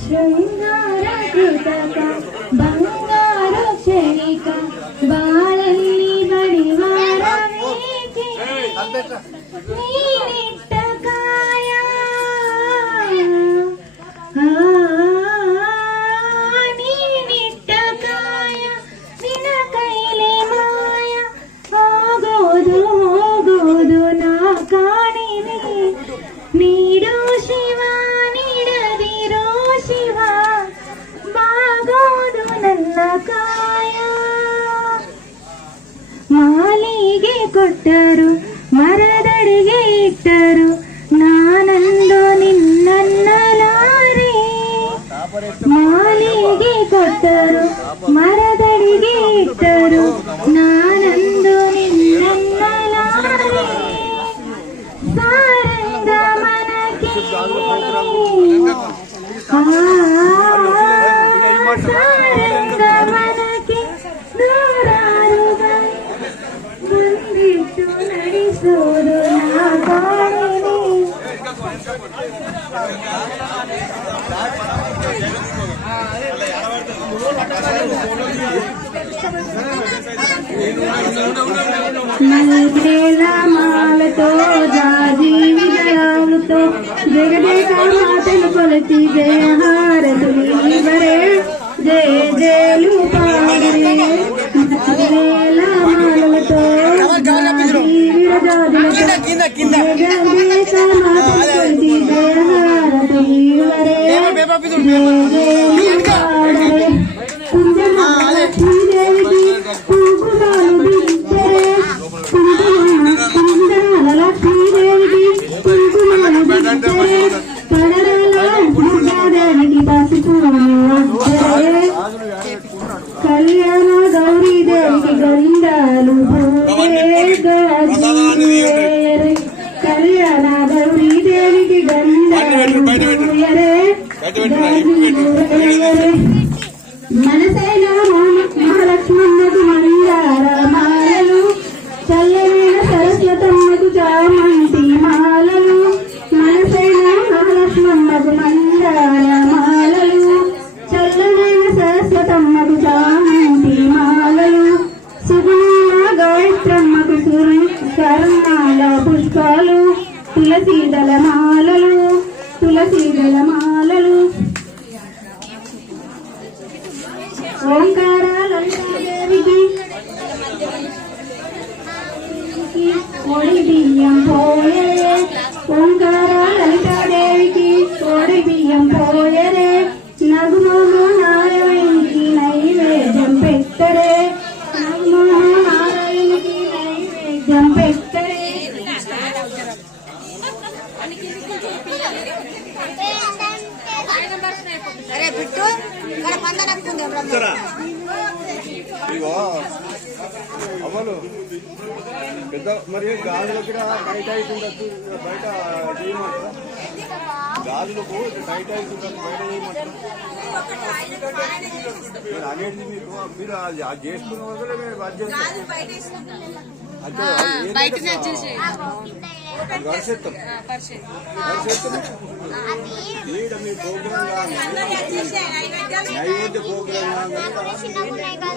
శివ నీరు ಕೊಟ್ಟರು ಮರದಡಿಗೆ ಇಟ್ಟರು. ನಾನಂದು ನಿನ್ನನ್ನಲಾರೆ ಮಾಲಿಗೆ ಕೊಟ್ಟರು ಮರದಡಿಗೆ ಇಟ್ಟರು. ನಾನಂದು ನಿನ್ನನ್ನಲಾರೆ ಸಾರಂಗ ಮನಕ್ಕೆ ಆ, చూడు నా దారిని నీ ప్రేమాలతో జాజీ విజయాలతో జగదేక మాటలు కొలచి జయహారతులు జయ జయలు పాడే కింద కింద కళ్యాణ తులసీదల మాలలు తులసీదల మాలలు. ఓంకార లలితాదేవికి కోడి బియ్యం పోయే ఓంకార అరే బిట్టు ఇక్కడ పందనక్కుంది ఇగో పెద్ద మరి గాజులు కూడా టైట్ అవుతుండొచ్చు బయట చేయమంటారా గాజులకు టైట్ అవుతుండొచ్చు బయట చేయమంటారు నేను అనేది మీకు మీరు అది చేసుకున్న వల్ల మేము అది చేస్తాం బయటనే వచ్చేసి నైవేద్య ప్రోగ్రాం కానీ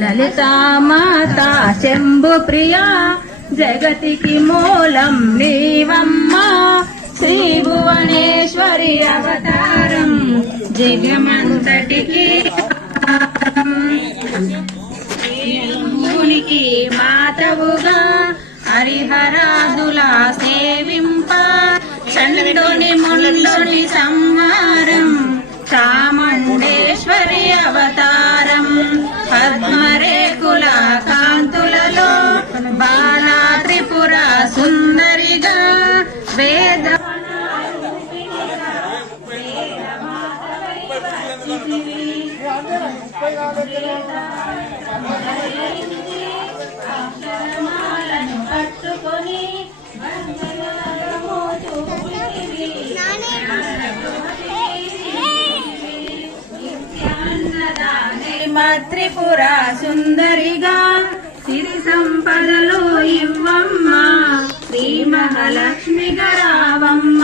లలితామాతా శంభు ప్రియా జగతికి మూలం నీవమ్మ. శ్రీ భువనేశ్వరి అవతారం జగమంతటికి మునికి మాతవుగా హరిహరాదుల సేవింప. చండుని ముండుని సంహారం చాముండేశ్వరి అవతారం. పద్మరేకుల నిత్యాన్నదానే త్రిపుర సుందరిగా సిరి సంపదలు ఇవ్వమ్మ. శ్రీ మహాలక్ష్మి గరావమ్మ.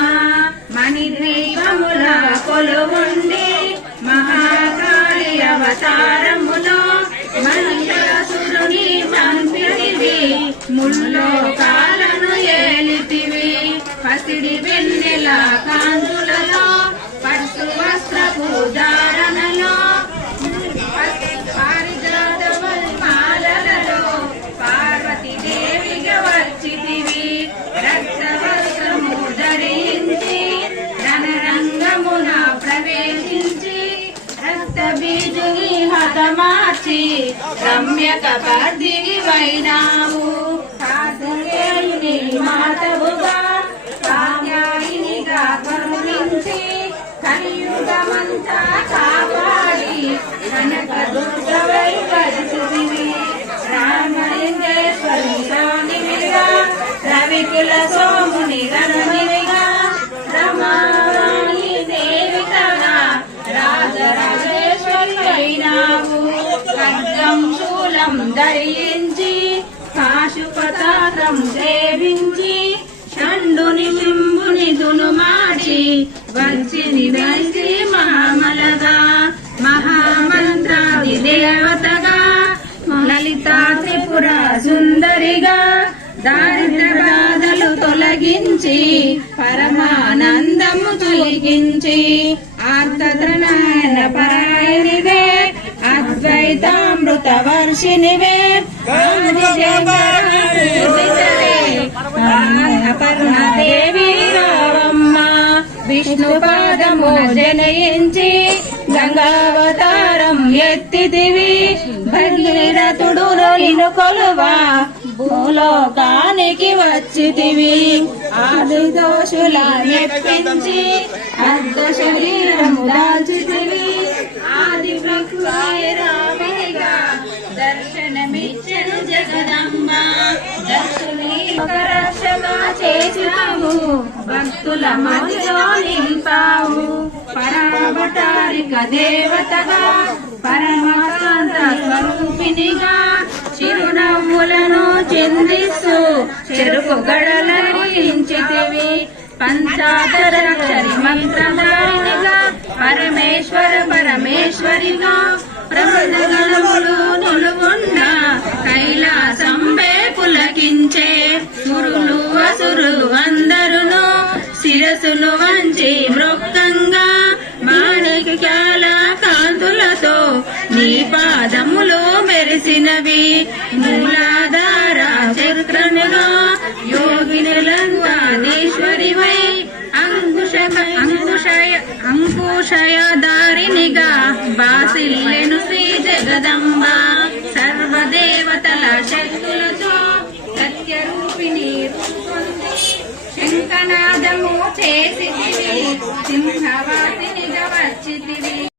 మణిద్వీపముల కొలువుండి మహాకాళి అవతారములో మహిషాసురుని చంపితివి. ముల్లో కాలను ఏలితివి. పసిడి వెన్నెల కాంతులలో పట్టు వస్త్రపు ధారణలో రమ్య రమ్యక వైనావు కాదులేని మాతవుగా కామ్యాయినిగా కరుణించి కలియుగమంతా కాపాడి కనక దుర్గవై పరిస్థితివి రామలింగేశ్వరు శూలం ధరించి పాశుపతాకం సేవించి షండుని లింబుని దునుమాచి వచ్చిని వేసి మహామలగా మహామంత్రాది దేవతగా లలితా త్రిపుర సుందరిగా దారిద్ర బాధలు తొలగించి పరమానందము తొలగించి ఆర్తత్రనాయన పరాయణిదే అద్వైతామృత వర్షినివే అపర్ణదేవి రావమ్మ విష్ణు పాదము జనయించి గంగావతారం ఎత్తిదివి. భగీరథుడు నిన్ను కొలువా భూలోకానికి వచ్చితివి. ఆది దోషుల నెప్పించి అర్ధ శరీరము దాల్చితివి. ఆది ప్రకృతి దర్శనమిచ్చను జగదంబ. దర్శని రక్షగా చేసినావు భక్తుల మధ్యలో నింపావు. పరావతారిక దేవతగా పరమకాంత స్వరూపినిగా చిరునవ్వులను చెందిస్తూ చెరుకు గడలను ఇంచితివి పంచాదరక్షరి మంత్రధారినిగా పరమేశ్వర పరమేశ్వరిగా ప్రమదగణములు నిలువున్న కైలాసంబే పులకించే గురులు అసురు అందరును శిరసును వంచి మృక్కంగా మాణిక్యాల కాంతులతో నీ పాదములు మెరిసినవి. మూలాధార చక్రనిగా యోగినులంతాదీశ్వరివై అంకుశ అంకుశయ అంకుశయదారినిగా బాసిల్లెను శ్రీ జగదంబ. సర్వదేవతల శక్తులతో సత్యరూపిణి శంఖనాదము చేసి సింహవాసినిగా వచ్చితివి.